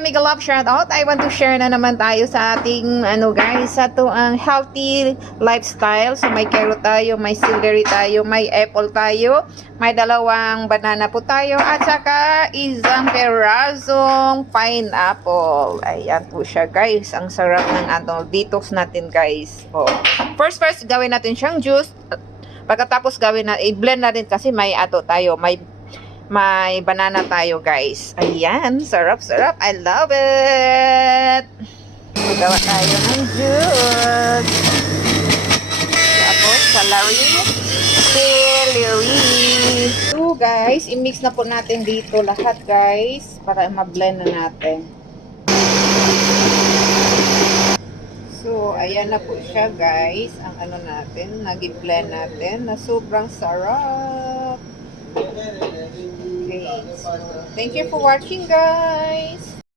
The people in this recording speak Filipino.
mega love shoutout. I want to share na naman tayo sa ating guys, sa to ang healthy lifestyle. So may carrot tayo, may celery tayo, may apple tayo, may dalawang banana po tayo, at saka isang perazong pineapple. Ayan po siya guys. Ang sarap ng detox natin guys. Oh. First gawin natin siyang juice. Pagkatapos gawin na i-blend natin kasi may tayo, may banana tayo guys. Ayan, sarap. I love it. Magawa tayo ng juice. Tapos celery. So guys, i-mix na po natin dito lahat guys para ma-blend na natin. So ayan na po siya guys, ang natin, nag-blend natin na sobrang sarap. Okay, so thank you for watching guys.